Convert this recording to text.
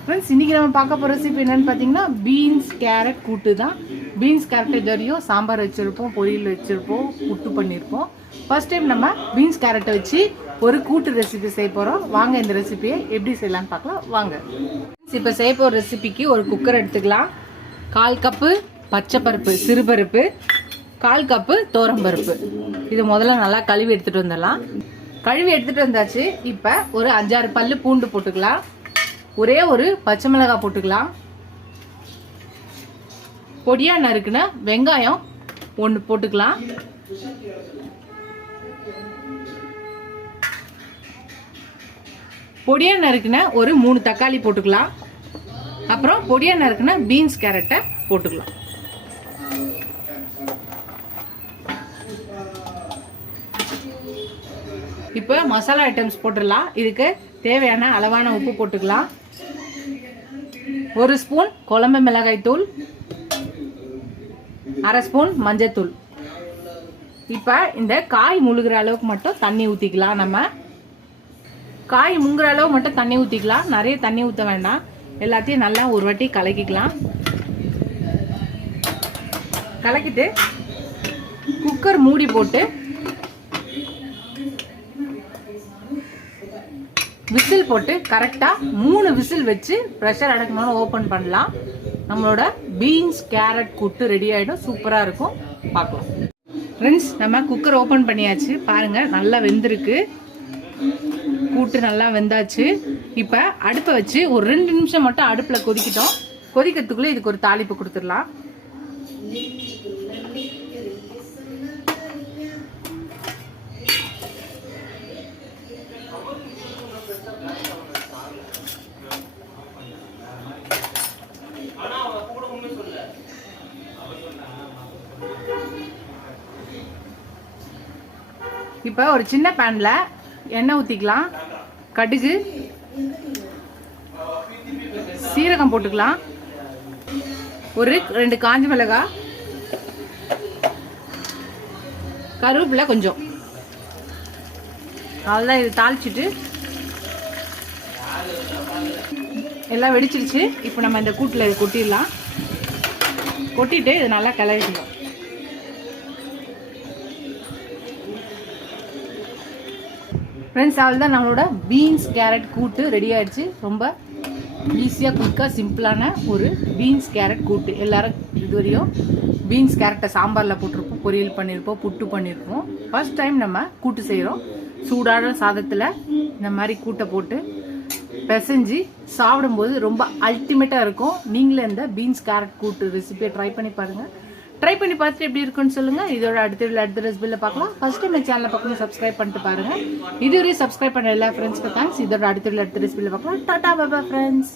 Friends, இன்றைக்கி நம்ம பார்க்க போகிற ரெசிபி என்னென்னு பார்த்தீங்கன்னா பீன்ஸ் கேரட் கூட்டு தான். பீன்ஸ் கேரட் தெரியும், சாம்பார் வச்சுருப்போம், பொரியல் வச்சுருப்போம், புட்டு பண்ணியிருப்போம். ஃபர்ஸ்ட் டைம் நம்ம பீன்ஸ் கேரட்டை வச்சு ஒரு கூட்டு ரெசிபி செய்ய போகிறோம். வாங்க இந்த ரெசிபியை எப்படி செய்யலான்னு பார்க்கலாம் வாங்க. இப்போ செய்ய போகிற ரெசிபிக்கு ஒரு குக்கர் எடுத்துக்கலாம். 1/4 கப்பு பச்சைப்பருப்பு சிறுபருப்பு, 1/4 கப்பு தோரம்பருப்பு. இது முதல்ல நல்லா கழுவி எடுத்துகிட்டு வந்துடலாம். கழுவி எடுத்துகிட்டு வந்தாச்சு. இப்போ ஒரு 5-6 பல்லு பூண்டு போட்டுக்கலாம். ஒரே ஒரு பச்சை மிளகாய் போட்டுக்கலாம். பொடியா நறுக்குன வெங்காயம் 1 போட்டுக்கலாம். பொடியா நறுக்குன ஒரு 3 தக்காளி போட்டுக்கலாம். அப்புறம் பொடியா நறுக்குன பீன்ஸ் கேரட்டை போட்டுக்கலாம். இப்போ மசாலா ஐட்டம்ஸ் போட்டுடலாம். இதுக்கு தேவையான அளவான உப்பு போட்டுக்கலாம். 1 ஸ்பூன் குழம்பு மிளகாய் தூள், 1/2 ஸ்பூன் மஞ்சள் தூள். இப்போ இந்த காய் முழுகிற அளவுக்கு மட்டும் தண்ணி ஊற்றிக்கலாம். நம்ம காய் முங்குற அளவு மட்டும் தண்ணி ஊற்றிக்கலாம். நிறைய தண்ணி ஊற்ற வேண்டாம். எல்லாத்தையும் நல்லா ஒரு வாட்டி கலக்கிக்கலாம். கலக்கிட்டு குக்கர் மூடி போட்டு விசில் போட்டு கரெக்டாக 3 விசில் வச்சு ப்ரெஷர் அடக்கணும்னு ஓப்பன் பண்ணலாம். நம்மளோட பீன்ஸ் கேரட் கூட்டு ரெடி ஆகிடும். சூப்பராக இருக்கும். பார்க்கலாம் ஃப்ரெண்ட்ஸ். நம்ம குக்கர் ஓப்பன் பண்ணியாச்சு. பாருங்கள், நல்லா வெந்திருக்கு. கூட்டு நல்லா வெந்தாச்சு. இப்போ அடுப்பை வச்சு ஒரு 2 நிமிஷம் மட்டும் அடுப்பில் கொதிக்கிட்டோம். கொதிக்கிறதுக்குள்ளே இதுக்கு ஒரு தாளிப்பு கொடுத்துடலாம். இப்போ ஒரு சின்ன பேன்ல எண்ணெய் ஊற்றிக்கலாம். கடுகு, சீரகம் போட்டுக்கலாம். ஒரு 2 காஞ்ச மிளகாய், கருவேப்பிலை கொஞ்சம். அவ்வளோதான். இது தாளிச்சிட்டு எல்லாம் வெடிச்சிருச்சு. இப்போ நம்ம இந்த கூட்டில் இது கொட்டிடலாம். கொட்டிட்டு இது நல்லா கிளறிக்கலாம். ஃப்ரெண்ட்ஸ், அவ்வளோதான். நம்மளோட பீன்ஸ் கேரட் கூட்டு ரெடி ஆயிடுச்சு. ரொம்ப ஈஸியாக குயிக்காக சிம்பிளான ஒரு பீன்ஸ் கேரட் கூட்டு. எல்லாரும் இதுவரையும் பீன்ஸ் கேரட்டை சாம்பாரில் போட்டிருப்போம், பொரியல் பண்ணியிருப்போம், புட்டு பண்ணியிருப்போம். ஃபர்ஸ்ட் டைம் நம்ம கூட்டு செய்கிறோம். சூடான சாதத்தில் இந்த மாதிரி கூட்டை போட்டு பிசைஞ்சு சாப்பிடும்போது ரொம்ப அல்டிமேட்டாக இருக்கும். நீங்களே இந்த பீன்ஸ் கேரட் கூட்டு ரெசிபியை ட்ரை பண்ணி பாருங்கள். ட்ரை பண்ணி பார்த்துட்டு எப்படி இருக்குன்னு சொல்லுங்கள். இதோட அடுத்த ரெசிபியில் பார்க்கலாம். ஃபர்ஸ்ட் டைம் என் சேனலை பார்க்கணும், சப்ஸ்கிரைப் பண்ணிட்டு பாருங்கள். இதுவரையும் சப்ஸ்கிரைப் பண்ண எல்லா ஃப்ரெண்ட்ஸ்க்கு தேங்க்ஸ். இதோட அடுத்த ரெசிபியில் பார்க்கலாம். Tata bye friends.